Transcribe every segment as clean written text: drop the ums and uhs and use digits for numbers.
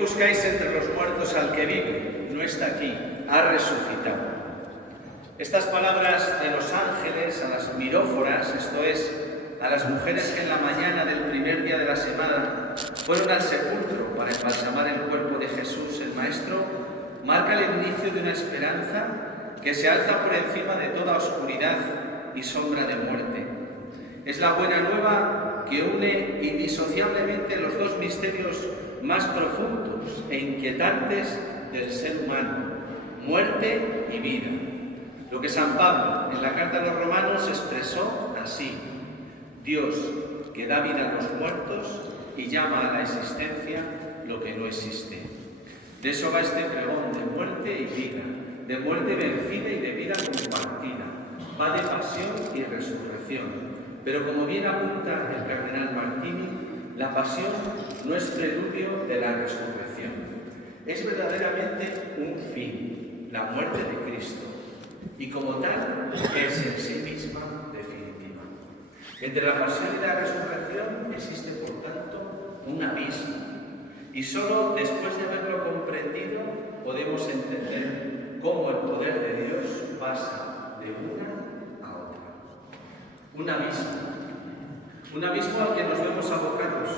buscáis entre los muertos al que vive? No está aquí, ha resucitado. Estas palabras de los ángeles a las miróforas, esto es, a las mujeres que en la mañana del primer día de la semana fueron al sepulcro para embalsamar el cuerpo de Jesús, el Maestro, marca el inicio de una esperanza que se alza por encima de toda oscuridad y sombra de muerte. Es la buena nueva que une indisociablemente los dos misterios más profundos e inquietantes del ser humano, muerte y vida. Lo que San Pablo en la carta a los Romanos expresó así: Dios que da vida a los muertos y llama a la existencia lo que no existe. De eso va este pregón, de muerte y vida, de muerte vencida y de vida compartida. Va de pasión y resurrección. Pero como bien apunta el cardenal Martini, la pasión no es preludio de la resurrección. Es verdaderamente un fin, la muerte de Cristo. Y como tal, es en sí misma definitiva. Entre la pasión y la resurrección existe, por tanto, un abismo. Y solo después de haberlo comprendido podemos entender cómo el poder de Dios pasa de una a otra. Un abismo al que nos vemos abocados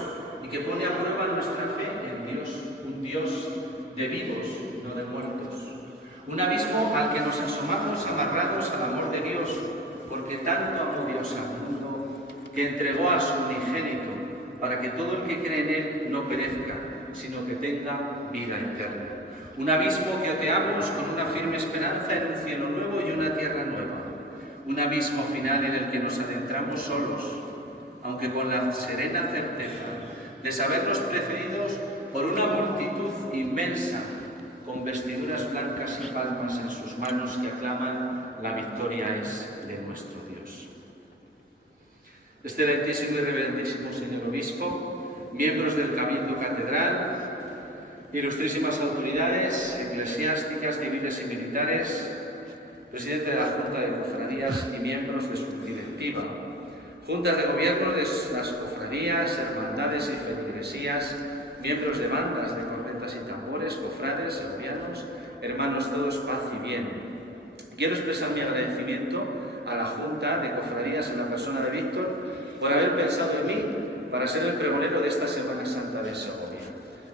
y que pone a prueba nuestra fe en Dios, un Dios de vivos, no de muertos. Un abismo al que nos asomamos amarrados al amor de Dios, porque tanto amó Dios al mundo que entregó a su unigénito para que todo el que cree en Él no perezca, sino que tenga vida eterna. Un abismo que oteamos con una firme esperanza en un cielo nuevo y una tierra nueva. Un abismo final en el que nos adentramos solos, aunque con la serena certeza de sabernos precedidos por una multitud inmensa, con vestiduras blancas y palmas en sus manos que aclaman: la victoria es de nuestro Dios. Excelentísimo y reverendísimo señor obispo, miembros del Cabildo Catedral, ilustrísimas autoridades eclesiásticas, civiles y militares, presidente de la Junta de Cofradías y miembros de su directiva, juntas de gobierno de las cofradías, hermandades y feligresías, miembros de bandas de cornetas y tambores, cofrades, segovianos, hermanos todos, paz y bien. Quiero expresar mi agradecimiento a la Junta de Cofradías en la persona de Víctor por haber pensado en mí para ser el pregonero de esta Semana Santa de Segovia.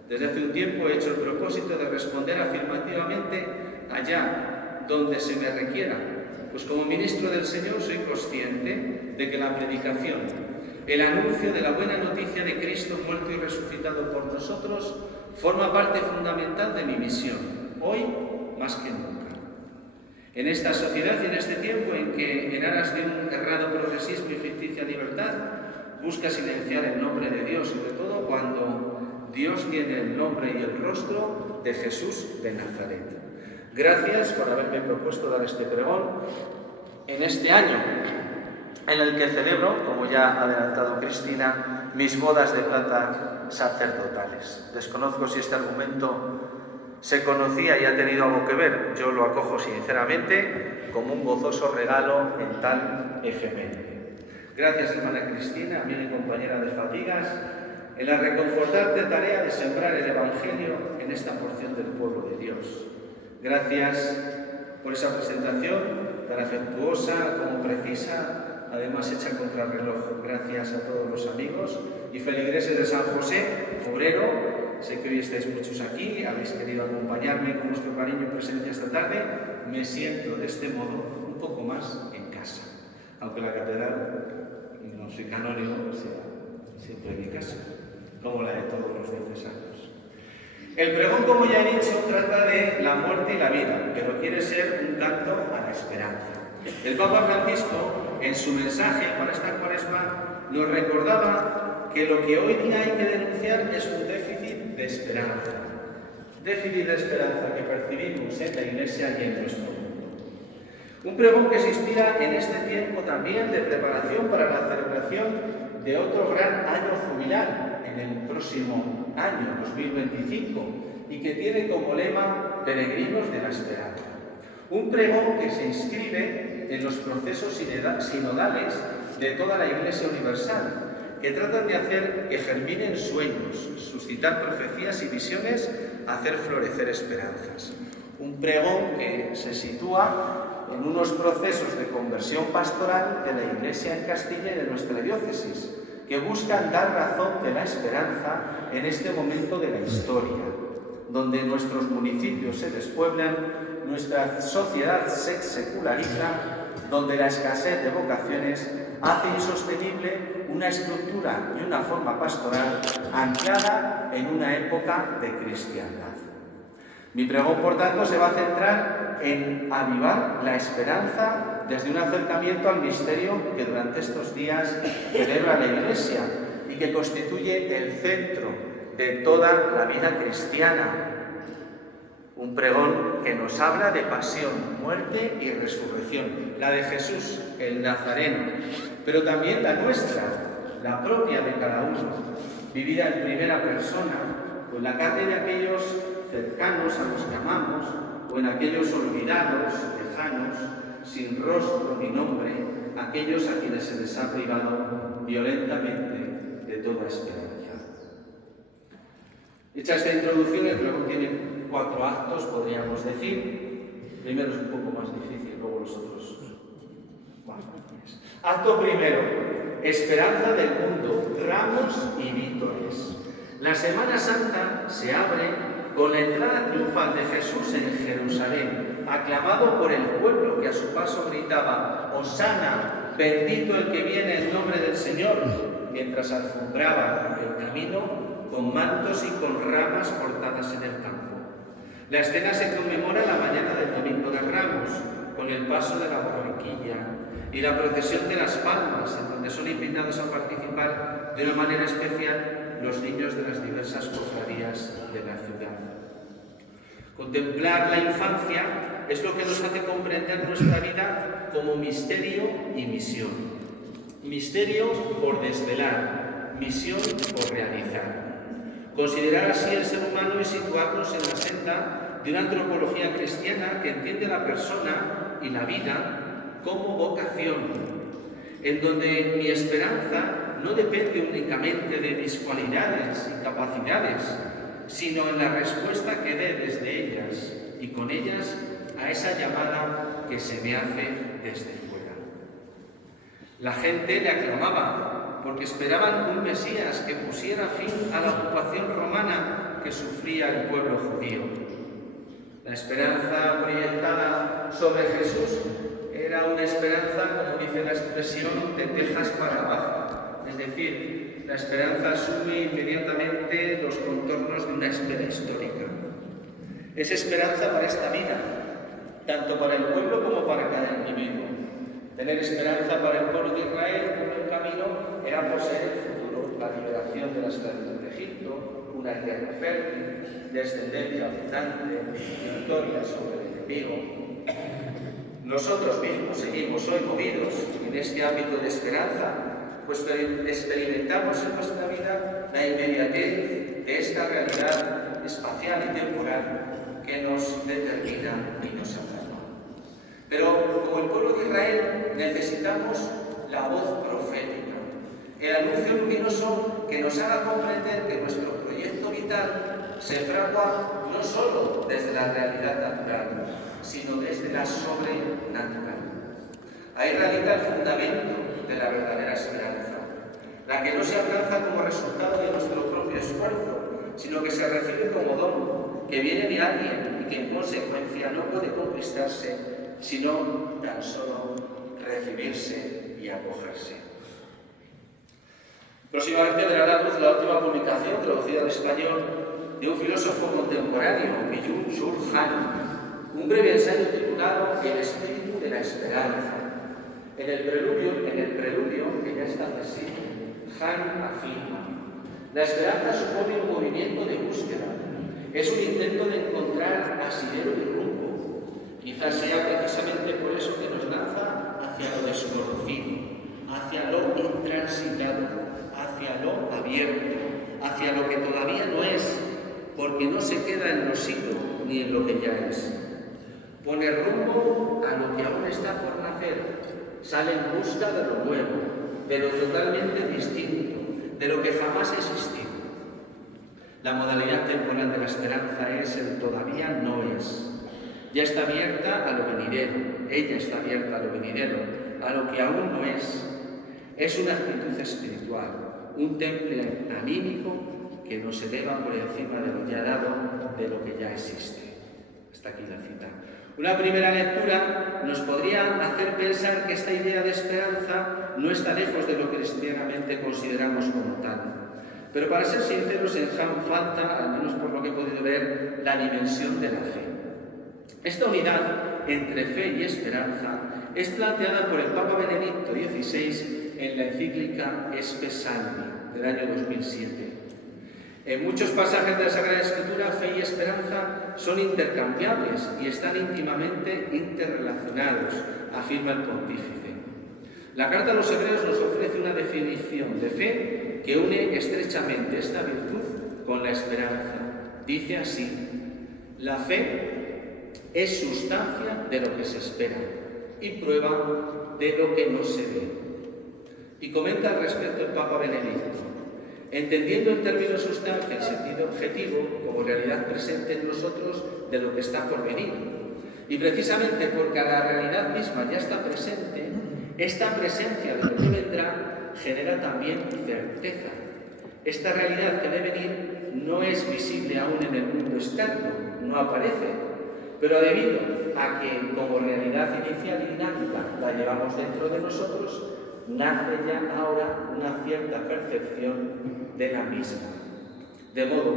Desde hace un tiempo he hecho el propósito de responder afirmativamente allá donde se me requiera, pues como ministro del Señor soy consciente de que la predicación, el anuncio de la buena noticia de Cristo muerto y resucitado por nosotros, forma parte fundamental de mi misión, hoy más que nunca. En esta sociedad y en este tiempo en que, en aras de un errado progresismo y ficticia libertad, busca silenciar el nombre de Dios, sobre todo cuando Dios tiene el nombre y el rostro de Jesús de Nazaret. Gracias por haberme propuesto dar este pregón en este año en el que celebro, como ya ha adelantado Cristina, mis bodas de plata sacerdotales. Desconozco si este argumento se conocía y ha tenido algo que ver. Yo lo acojo sinceramente como un gozoso regalo en tal efeméride. Gracias, hermana Cristina, amiga y compañera de fatigas, en la reconfortante tarea de sembrar el Evangelio en esta porción del pueblo de Dios. Gracias por esa presentación tan afectuosa como precisa, además hecha contra el reloj. Gracias a todos los amigos y feligreses de San José, obrero. Sé que hoy estáis muchos aquí, habéis querido acompañarme con vuestro cariño y presencia esta tarde. Me siento de este modo un poco más en casa, aunque la catedral, no soy canónigo, sea siempre mi casa, como la de todos los diocesanosos. El pregón, como ya he dicho, trata de la muerte y la vida, pero quiere ser un canto a la esperanza. El Papa Francisco, en su mensaje para esta Cuaresma, nos recordaba que lo que hoy día hay que denunciar es un déficit de esperanza. Déficit de esperanza que percibimos en la Iglesia y en nuestro mundo. Un pregón que se inspira en este tiempo también de preparación para la celebración de otro gran año jubilar en el próximo año, 2025, y que tiene como lema Peregrinos de la Esperanza. Un pregón que se inscribe en los procesos sinodales de toda la Iglesia universal que tratan de hacer que germinen sueños, suscitar profecías y visiones, hacer florecer esperanzas. Un pregón que se sitúa en unos procesos de conversión pastoral de la Iglesia en Castilla y de nuestra diócesis, que buscan dar razón de la esperanza en este momento de la historia, donde nuestros municipios se despueblan, nuestra sociedad se seculariza, donde la escasez de vocaciones hace insostenible una estructura y una forma pastoral anclada en una época de cristiandad. Mi pregón, por tanto, se va a centrar en avivar la esperanza desde un acercamiento al misterio que durante estos días celebra la Iglesia y que constituye el centro de toda la vida cristiana. Un pregón que nos habla de pasión, muerte y resurrección, la de Jesús, el Nazareno, pero también la nuestra, la propia de cada uno, vivida en primera persona, o en la carne de aquellos cercanos a los que amamos, o en aquellos olvidados, lejanos, sin rostro ni nombre, aquellos a quienes se les ha privado violentamente de toda esperanza. Hecha esta introducción, el pregón tiene 4 actos, podríamos decir. Primero es un poco más difícil, luego los otros más fáciles. Acto primero, esperanza del mundo, ramos y vítores. La Semana Santa se abre con la entrada triunfal de Jesús en Jerusalén, aclamado por el pueblo que a su paso gritaba: «Hosana, bendito el que viene en nombre del Señor», mientras alfombraba el camino con mantos y con ramas cortadas en el campo. La escena se conmemora la mañana del Domingo de Ramos, con el paso de la borriquilla y la procesión de las palmas, en donde son invitados a participar de una manera especial los niños de las diversas cofradías de la ciudad. Contemplar la infancia es lo que nos hace comprender nuestra vida como misterio y misión. Misterio por desvelar, misión por realizar. Considerar así el ser humano y situarnos en la senda de una antropología cristiana que entiende la persona y la vida como vocación, en donde mi esperanza no depende únicamente de mis cualidades y capacidades, sino en la respuesta que dé desde ellas y con ellas a esa llamada que se me hace desde fuera. La gente le aclamaba porque esperaban un Mesías que pusiera fin a la ocupación romana que sufría el pueblo judío. La esperanza proyectada sobre Jesús era una esperanza, como dice la expresión, de tejas para abajo, es decir, la esperanza asume inmediatamente los contornos de una espera histórica. Es esperanza para esta vida, tanto para el pueblo como para cada individuo. Tener esperanza para el pueblo de Israel como el camino era poseer el futuro, la liberación de la esclavitud de Egipto, una tierra fértil, descendencia abundante, victoria sobre el enemigo. Nosotros mismos seguimos hoy movidos en este ámbito de esperanza, pues experimentamos en nuestra vida la inmediatez de esta realidad espacial y temporal que nos determina y nos atrapa. Pero como el pueblo de Israel necesitamos la voz profética, el anuncio luminoso que nos haga comprender que nuestro proyecto vital se fragua no solo desde la realidad natural, sino desde la sobrenatural. Ahí radica el fundamento de la verdadera esperanza, la que no se alcanza como resultado de nuestro propio esfuerzo, sino que se recibe como don, que viene de alguien y que en consecuencia no puede conquistarse, sino tan solo recibirse y acogerse. Próximamente verá la luz la última publicación traducida al español de un filósofo contemporáneo, Byung-Chul Han, un breve ensayo titulado El espíritu de la esperanza. En el preludio, que ya está accesible, Han afirma: la esperanza supone un movimiento de búsqueda, es un intento de encontrar asidero y rumbo. Quizás sea precisamente por eso que nos lanza hacia lo desconocido, hacia lo intransitado, hacia lo abierto, hacia lo que todavía no es, porque no se queda en lo sido ni en lo que ya es. Pone rumbo a lo que aún está por nacer, sale en busca de lo nuevo, de lo totalmente distinto, de lo que jamás ha existido. La modalidad temporal de la esperanza es el todavía no es. Ya está abierta a lo venidero, ella está abierta a lo venidero, a lo que aún no es. Es una actitud espiritual, un temple anímico que nos eleva por encima de lo ya dado, de lo que ya existe. Hasta aquí la cita. Una primera lectura nos podría hacer pensar que esta idea de esperanza no está lejos de lo que cristianamente consideramos como tal. Pero para ser sinceros, en Jan falta, al menos por lo que he podido ver, la dimensión de la fe. Esta unidad entre fe y esperanza es planteada por el Papa Benedicto XVI en la encíclica Espe Salvi del año 2007. En muchos pasajes de la Sagrada Escritura, fe y esperanza son intercambiables y están íntimamente interrelacionados, afirma el pontífice. La Carta a los Hebreos nos ofrece una definición de fe que une estrechamente esta virtud con la esperanza. Dice así: la fe es sustancia de lo que se espera y prueba de lo que no se ve. Y comenta al respecto el Papa Benedicto: entendiendo el término sustancia en sentido objetivo como realidad presente en nosotros de lo que está por venir. Y precisamente porque la realidad misma ya está presente, esta presencia de lo que vendrá genera también certeza. Esta realidad que debe venir no es visible aún en el mundo externo, no aparece, pero debido a que como realidad inicial y dinámica la llevamos dentro de nosotros, nace ya ahora una cierta percepción de la misma. De modo,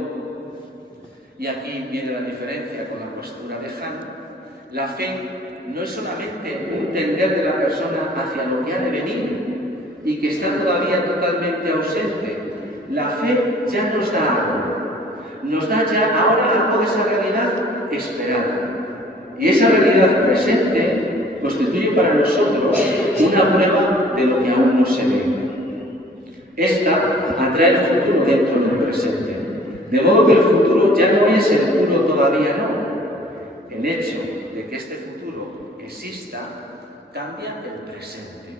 y aquí viene la diferencia con la postura de Jan, la fe no es solamente un tender de la persona hacia lo que ha de venir y que está todavía totalmente ausente. La fe ya nos da algo, nos da ya ahora algo de esa realidad esperada. Y esa realidad presente constituye para nosotros una prueba de lo que aún no se ve. Esta atrae el futuro dentro del presente, de modo que el futuro ya no es el puro todavía no. El hecho de que este futuro exista cambia el presente.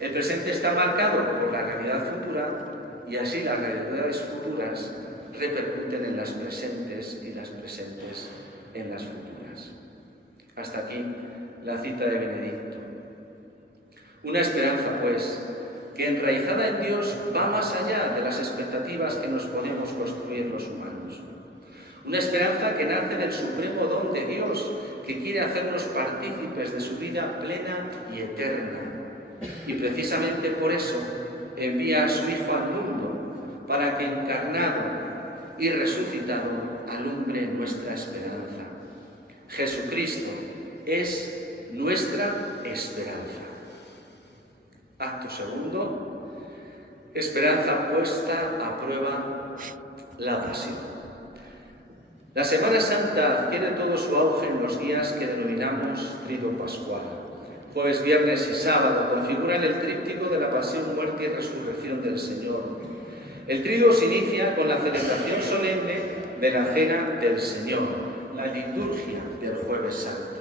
El presente está marcado por la realidad futura y así las realidades futuras repercuten en las presentes y las presentes en las futuras. Hasta aquí la cita de Benedicto. Una esperanza, pues, que enraizada en Dios va más allá de las expectativas que nos podemos construir los humanos. Una esperanza que nace del supremo don de Dios, que quiere hacernos partícipes de su vida plena y eterna. Y precisamente por eso envía a su Hijo al mundo, para que encarnado y resucitado alumbre nuestra esperanza. Jesucristo es nuestra esperanza. Acto segundo, esperanza puesta a prueba, la pasión. La Semana Santa adquiere todo su auge en los días que denominamos Triduo Pascual. Jueves, viernes y sábado configuran el tríptico de la pasión, muerte y resurrección del Señor. El Triduo se inicia con la celebración solemne de la Cena del Señor, la liturgia del Jueves Santo.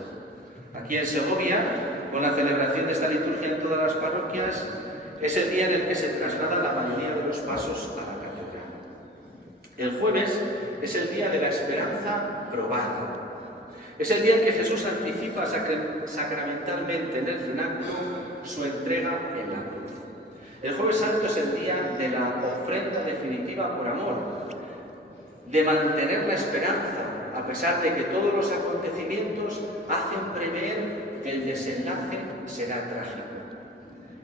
Aquí en Segovia, con la celebración de esta liturgia en todas las parroquias, es el día en el que se traslada la mayoría de los pasos a la catedral. El jueves es el día de la esperanza probada. Es el día en que Jesús anticipa sacramentalmente en el cenáculo su entrega en la cruz. El Jueves Santo es el día de la ofrenda definitiva por amor, de mantener la esperanza, a pesar de que todos los acontecimientos hacen prever que el desenlace será trágico.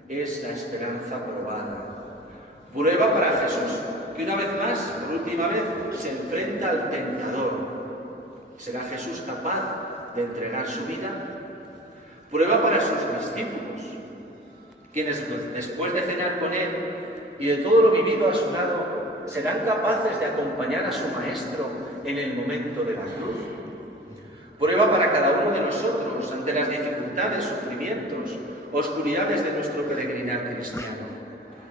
Es la esperanza probada. Prueba para Jesús, que una vez más, por última vez, se enfrenta al tentador. ¿Será Jesús capaz de entregar su vida? Prueba para sus discípulos, quienes después de cenar con él y de todo lo vivido a su lado, serán capaces de acompañar a su Maestro en el momento de la cruz. Prueba para cada uno de nosotros ante las dificultades, sufrimientos, oscuridades de nuestro peregrinar cristiano,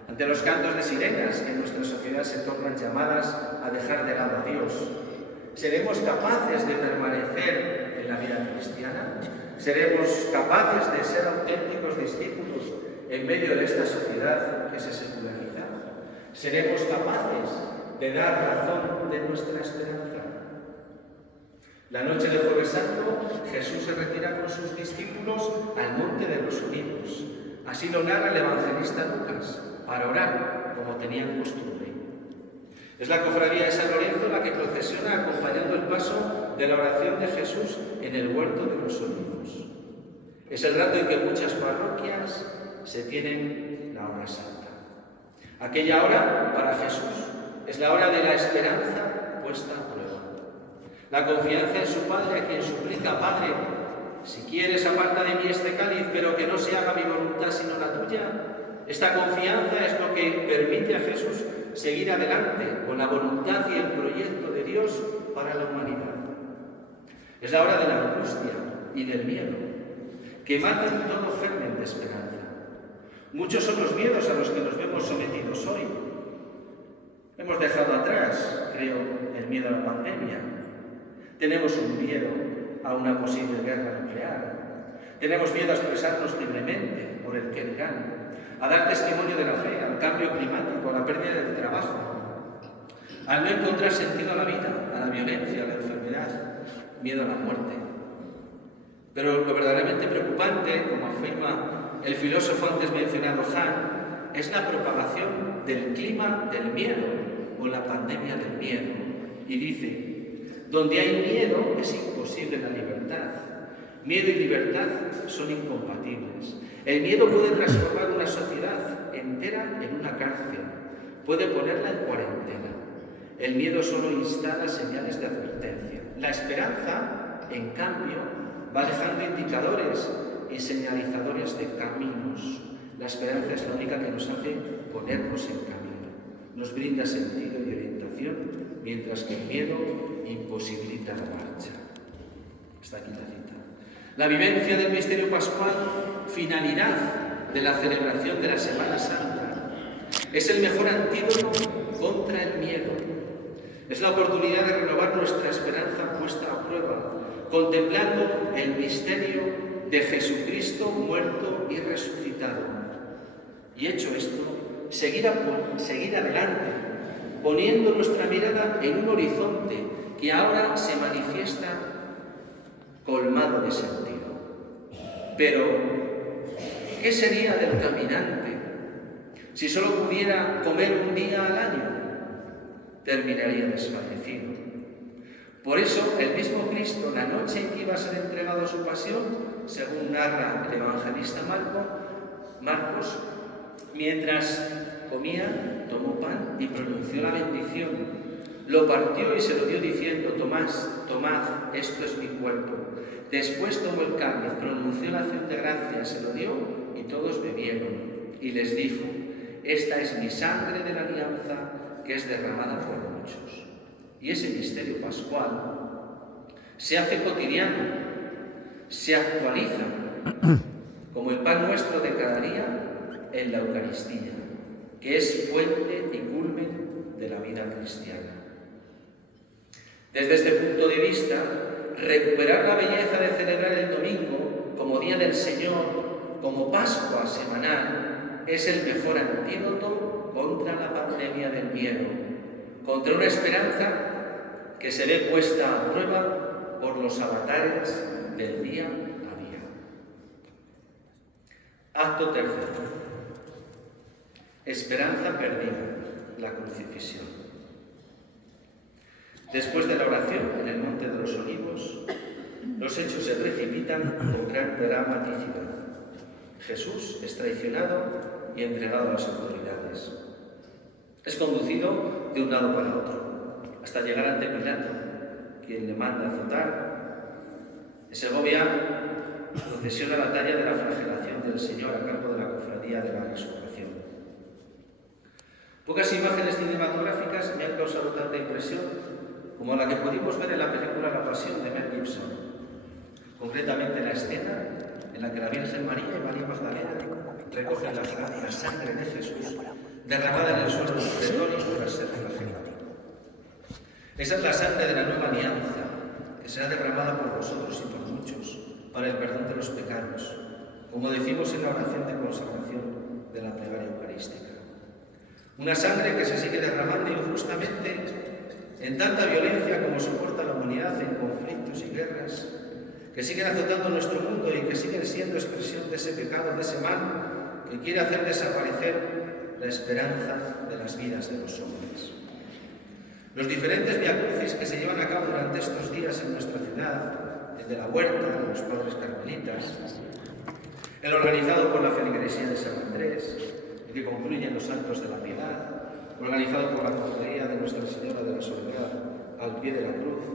ante los cantos de sirenas que en nuestra sociedad se tornan llamadas a dejar de lado a Dios. ¿Seremos capaces de permanecer en la vida cristiana? ¿Seremos capaces de ser auténticos discípulos en medio de esta sociedad que se seculariza? ¿Seremos capaces de dar razón de nuestra esperanza? La noche del Jueves Santo, Jesús se retira con sus discípulos al Monte de los Olivos. Así lo narra el evangelista Lucas, para orar, como tenían costumbre. Es la cofradía de San Lorenzo la que procesiona acompañando el paso de la oración de Jesús en el Huerto de los Olivos. Es el rato en que muchas parroquias se tienen la hora santa. Aquella hora, para Jesús, es la hora de la esperanza puesta a prueba. La confianza en su Padre, a quien suplica: Padre, si quieres, aparta de mí este cáliz, pero que no se haga mi voluntad sino la tuya. Esta confianza es lo que permite a Jesús seguir adelante con la voluntad y el proyecto de Dios para la humanidad. Es la hora de la angustia y del miedo, que matan todo germen de esperanza. Muchos son los miedos a los que nos vemos sometidos hoy. Hemos dejado atrás, creo, el miedo a la pandemia. Tenemos un miedo a una posible guerra nuclear. Tenemos miedo a expresarnos libremente por el que dirán, a dar testimonio de la fe, al cambio climático, a la pérdida del trabajo, al no encontrar sentido a la vida, a la violencia, a la enfermedad, miedo a la muerte. Pero lo verdaderamente preocupante, como afirma el filósofo antes mencionado Hahn, es la propagación del clima del miedo o la pandemia del miedo. Y dice: donde hay miedo es imposible la libertad. Miedo y libertad son incompatibles. El miedo puede transformar una sociedad entera en una cárcel, puede ponerla en cuarentena. El miedo solo instala señales de advertencia. La esperanza, en cambio, va dejando indicadores y señalizadores de caminos. La esperanza es la única que nos hace ponernos en camino. Nos brinda sentido y orientación, mientras que el miedo imposibilita la marcha. Está aquí la cita. La vivencia del misterio pascual, finalidad de la celebración de la Semana Santa, es el mejor antídoto contra el miedo. Es la oportunidad de renovar nuestra esperanza puesta a prueba, contemplando el misterio de Jesucristo muerto y resucitado. Y hecho esto, seguir adelante, poniendo nuestra mirada en un horizonte que ahora se manifiesta colmado de sentido. Pero, ¿qué sería del caminante si solo pudiera comer un día al año? Terminaría desfallecido. Por eso, el mismo Cristo, la noche en que iba a ser entregado a su pasión, según narra el evangelista Marcos, mientras comía, tomó pan y pronunció la bendición. Lo partió y se lo dio diciendo: tomad, esto es mi cuerpo. Después tomó el cáliz, pronunció la acción de gracias, se lo dio y todos bebieron. Y les dijo: esta es mi sangre de la alianza, que es derramada por muchos. Y ese misterio pascual se hace cotidiano, se actualiza como el pan nuestro de cada día en la Eucaristía, que es fuente y culmen de la vida cristiana. Desde este punto de vista, recuperar la belleza de celebrar el domingo como Día del Señor, como Pascua semanal, es el mejor antídoto contra la pandemia del miedo, contra una esperanza que se ve puesta a prueba por los avatares del día a día. Acto tercero. Esperanza perdida, la crucifixión. Después de la oración en el Monte de los Olivos, los hechos se precipitan con gran dramaticidad. Jesús es traicionado y entregado a las autoridades. Es conducido de un lado para otro, hasta llegar ante Pilato, quien le manda azotar. En Segovia procesiona la talla de la flagelación del Señor a cargo de la cofradía de la Resurrección. Pocas imágenes cinematográficas me han causado tanta impresión como la que pudimos ver en la película La Pasión de Mel Gibson, concretamente la escena en la que la Virgen María y María Magdalena recogen la sangre de Jesús derramada en el suelo del pretorio para ser flagelado. Esa es la sangre de la nueva alianza, que será derramada por vosotros y por muchos, para el perdón de los pecados, como decimos en la oración de consagración de la plegaria eucarística. Una sangre que se sigue derramando injustamente en tanta violencia como soporta la humanidad en conflictos y guerras, que siguen azotando nuestro mundo y que siguen siendo expresión de ese pecado, de ese mal que quiere hacer desaparecer la esperanza de las vidas de los hombres. Los diferentes viacrucis que se llevan a cabo durante estos días en nuestra ciudad, el de la Huerta, de los Padres Carmelitas, el organizado por la Feligresía de San Andrés, el que concluye en los Santos de la Piedad, organizado por la Cofradía de Nuestra Señora de la Soledad al pie de la cruz,